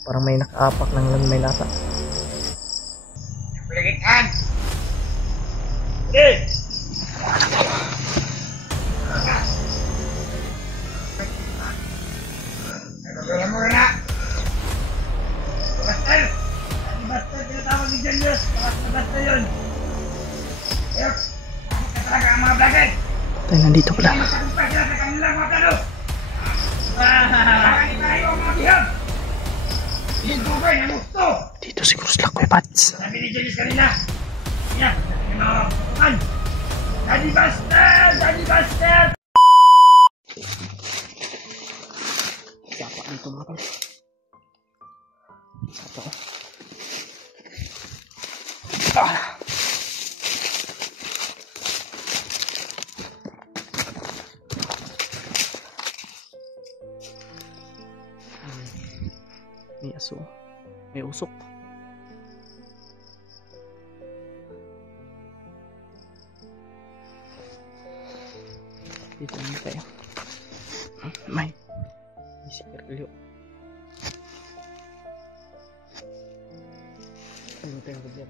Parang may nakaapak ng landmine ata. Palagitan! Hey! Nagagala mo na! Bastel! Bastel, tinatawag ni Janius! Bastel yun! Ayok! Bakit ka talaga ang mga vlogger? Tayo, nandito pala. Hindi matagumpay sila sa kanilang mga plano! Bakit tayo ang mga bihag? Hintugay ng gusto! Dito siguro sila Kuya Pads. Sabi ni Janius kanina! Yan! Yung mga kapukan! Daddy Bastel! Daddy Bastel! Sapa dito mga tol. Sapa ko. May aso. May usok. Dito naman tayo. May sigarilyo. Ano tayo ko dyan?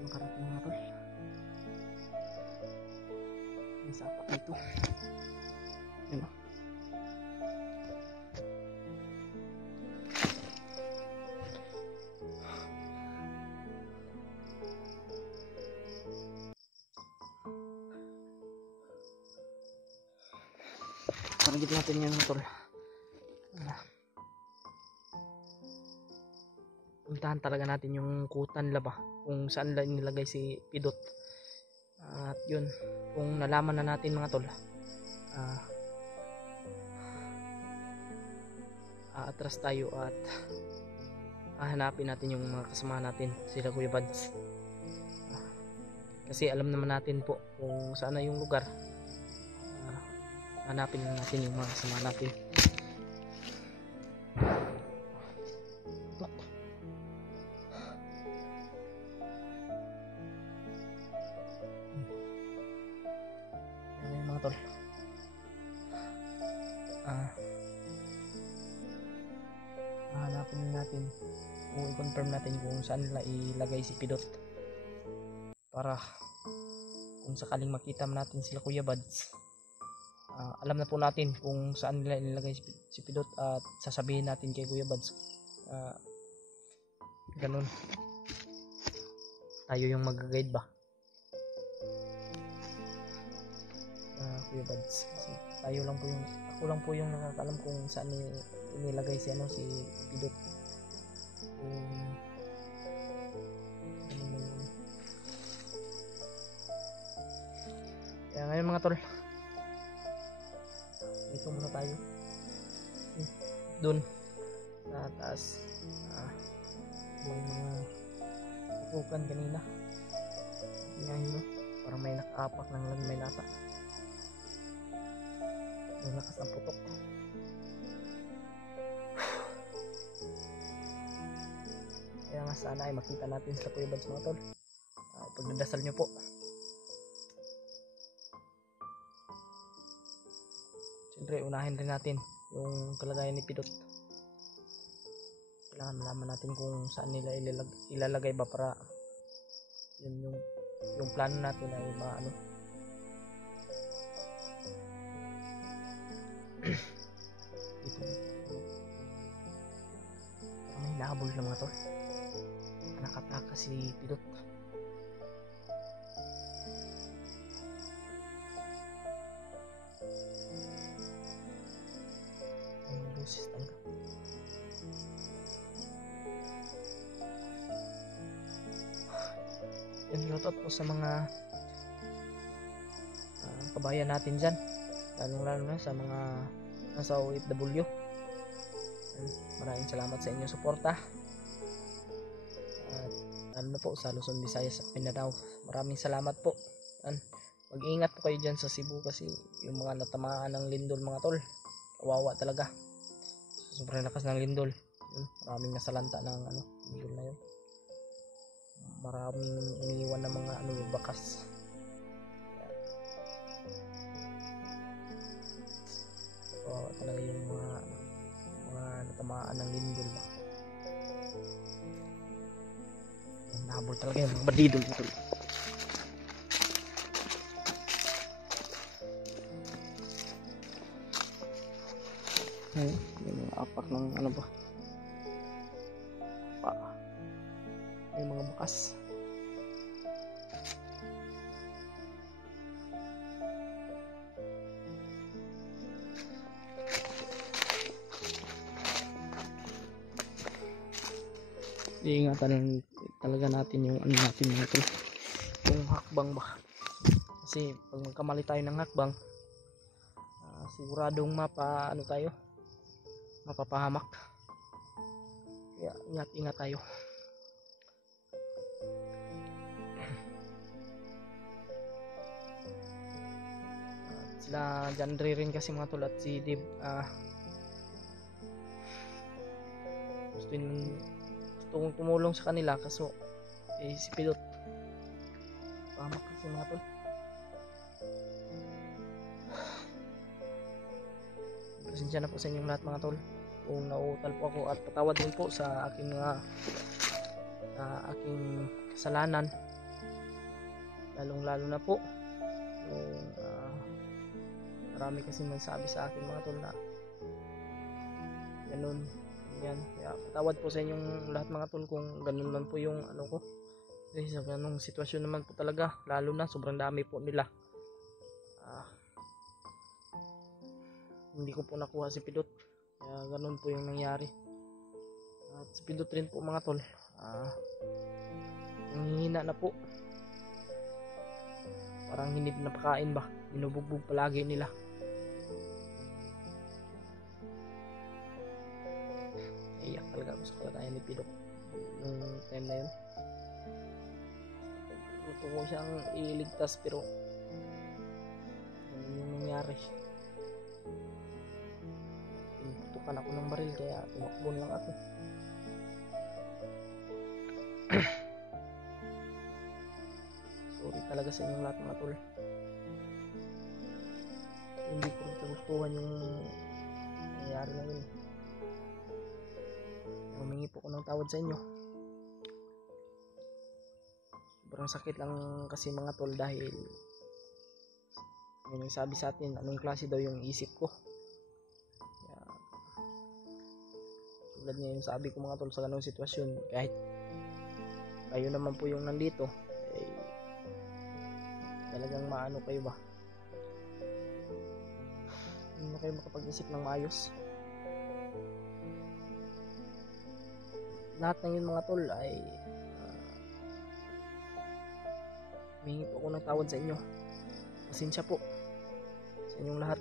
Nakarating mga tol. May sapa dito. Yun o. Paragit natin yan mga tol. Puntahan talaga natin yung kutan laba kung saan lang nilagay si Pidot. At yun, kung nalaman na natin mga tol, atras tayo at hahanapin natin yung mga kasama natin, sila Kuya Bads. Kasi alam naman natin po kung saan na yung lugar. Hanapin lang natin yung mga kasama natin. Mga tol, hanapin natin o i-confirm natin kung saan nila ilagay si Pidot, para kung sakaling makita natin sila Kuya Bads, alam na po natin kung saan nila ilagay si Pidot at sasabihin natin kay Kuya Bads. Ganun, tayo yung mag-guide ba, Kuya Bads, kasi tayo lang po yung, ako lang po yung nakakaalam kung saan inilagay si si Pidot. Kaya ngayon mga tol, dito muna tayo doon sa taas. May mga tutukan kanina, tingnan mo, parang may nakaapak ng landmine ata. May lakas ng putok. Kaya nga sana ay makita natin sila Kuya Bads mga tol. Pagdadasal nyo po. Siyempre unahin rin natin yung kalagayan ni Pidot. Kailangan malaman natin kung saan nila ilalagay ba, para yun yung plano natin ay maano. dito. Pero may nahabol na mga tol. Nakataka si Pidot. Ang boses talaga. Yan, shoutout po sa mga kabayan natin dyan, lalo na sa mga nasa OFW. Maraming salamat sa inyong suporta, at lalo na po sa Luzon, Visayas at Mindanao. Maraming salamat po. Mag-ingat po kayo dyan sa Cebu, kasi yung mga natamaan ng lindol mga tol, kawawa talaga. Sobrang lakas ng lindol. Maraming nasalanta ng lindol na yun. Maraming iniwan ng mga bakas. Talaga yung mga natamaan ng lindol ba. Nahabol talaga yung mga bandido dito. Yung mga apak ng ba, may mga bakas. Iingatan talaga natin yung natin natin, yung hakbang ba, kasi pag magkamali tayo ng hakbang, siguradong mapapahamak. Kaya ingat tayo. Sila Jandre rin kasi mga tol, at si Dib, gusto kong tumulong sa kanila, kaso si Pidot pahamak kasi mga tol. Pasensya na po sa inyong lahat mga tol kung nauutal po ako, at patawad din po sa aking kasalanan, lalo na po yung marami kasi nagsabi sa akin mga tol na ganun yan. Kaya patawad po sa inyong lahat mga tol kung ganun man po yung ko, kasi sa ganung sitwasyon naman po talaga, lalo na sobrang dami po nila. Hindi ko po nakuha si Pidot, kaya ganun po yung nangyari. At si Pidot rin po mga tol, nanghihina na po, parang hindi napakain ba, binubugbog palagi nila. Iyak talaga ako sa kalagayan ni Pidot nung time na yun. Gusto ko siyang iligtas, pero yun yung nangyari. Pinutukan ako ng baril, kaya tumakbo lang ako. Sorry talaga sa inyong lahat mga tol. Hindi ko rin kagustuhan yung nangyari na yun. Humingi po ko ng tawad sa inyo. Sobrang sakit lang kasi mga tol, dahil may nagsabi sa atin anong klase daw yung isip ko. Kaya, tulad niya yung sabi ko mga tol, sa ganung sitwasyon, kahit kayo naman po yung nandito, talagang kayo ba, hindi na kayo makapag-isip ng maayos. Lahat ng yun mga tol ay humingi po ako ng tawad sa inyo. Pasensya po sa inyong lahat.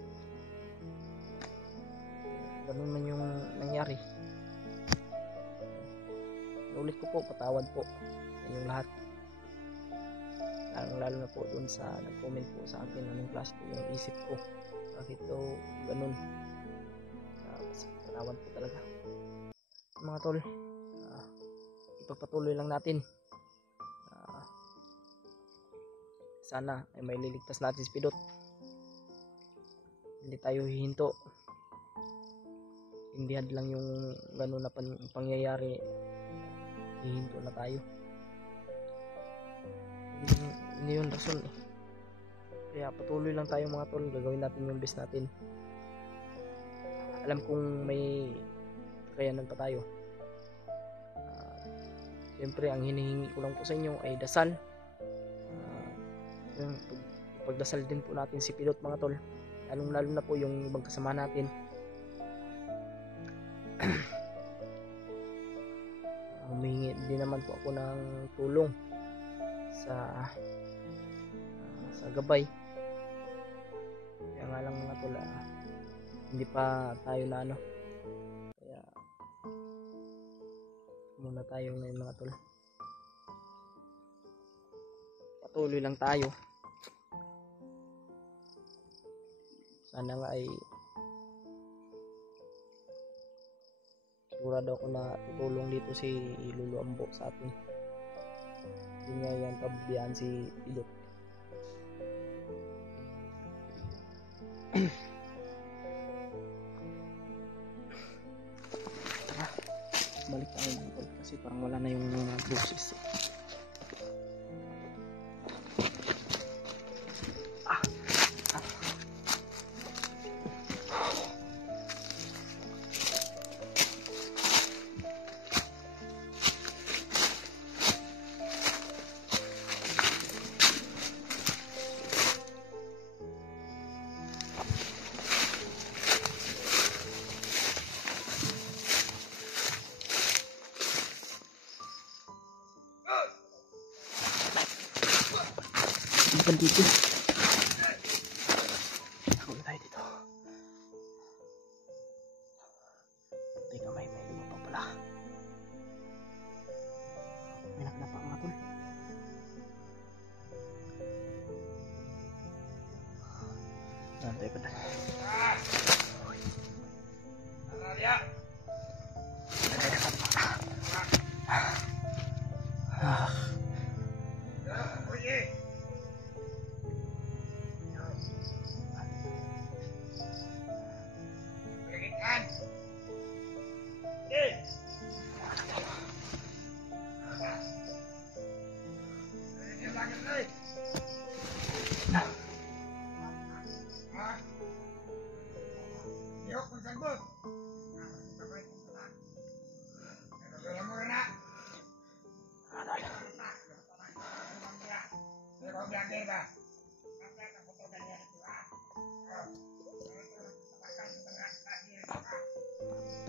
Ganun man yung nangyari. Ulit ko po, patawad po sa inyong lahat. Lalo na po dun sa nag-comment po sa akin anong klase po yung isip ko, bakit daw ganun. Patawad po talaga mga tol. Ipagpatuloy lang natin. Sana ay may liligtas natin si Pidot. Hindi tayo hihinto. Hindi lang yung ganun na pangyayari, hihinto na tayo. Hindi yun rason eh. Kaya patuloy lang tayo mga tol, gagawin natin yung best natin. alam kong may kakayanan pa tayo. Siyempre ang hinihingi ko lang po sa inyo ay dasal. Pagdasal din po natin si Pilot mga tol, lalong lalo na po yung ibang kasama natin. Humingi din naman po ako ng tulong sa gabay. Kaya nga lang mga tol, hindi pa tayo na ano, kaya muna tayo ngayon mga tol. Patuloy lang tayo. Sana nga ay sigurado ako na tutulong dito si Lolo Ambo sa atin. Hindi niya yan pababayaan si Pilot. Tara, balik tayo mga tol kasi parang wala na yung mga boses. Bukan dito. Ako na tayo dito. Teka, may lumapa pala. May nakanapa ang atol. Tayo pa na.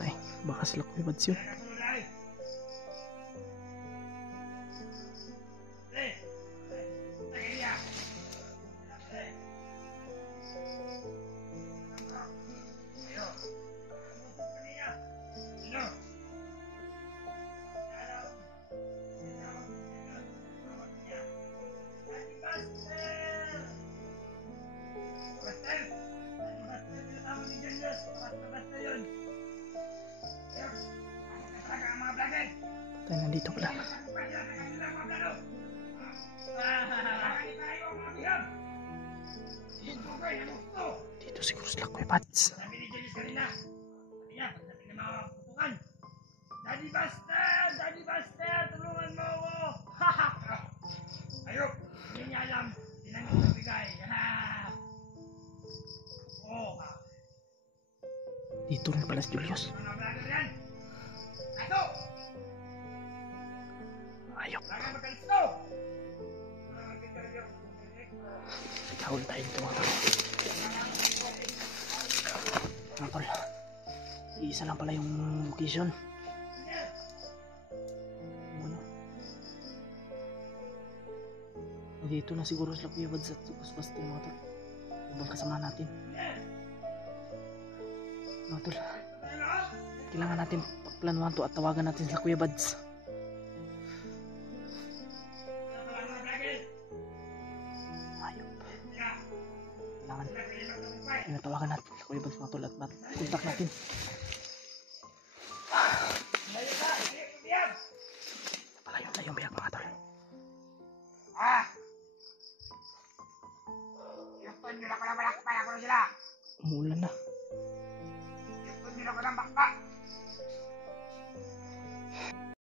Tay, baka sila kumibads yun. Tay, nandito pala. Dito siguro sila kumibads. Daddy Buster, tulungan mo ako. Ayok, hindi niya alam. Hindi namin nabigay. Dito rin pala si Julius. Mga brother yan. Ato! Ayok. Wala ka magkalisto! Tahol tayo dito mga tol. Mga tol, isa lang pala yung location. Ano? Dito na siguro sila Kuya Bads at Buster mga tol. Ibang kasama natin. Mga tol, kailangan natin pagplanuhan to at tawagan natin sila Kuya Bads. Ayop. Kailangan tinatawagan natin sila Kuya Bads mga tol at kontak natin.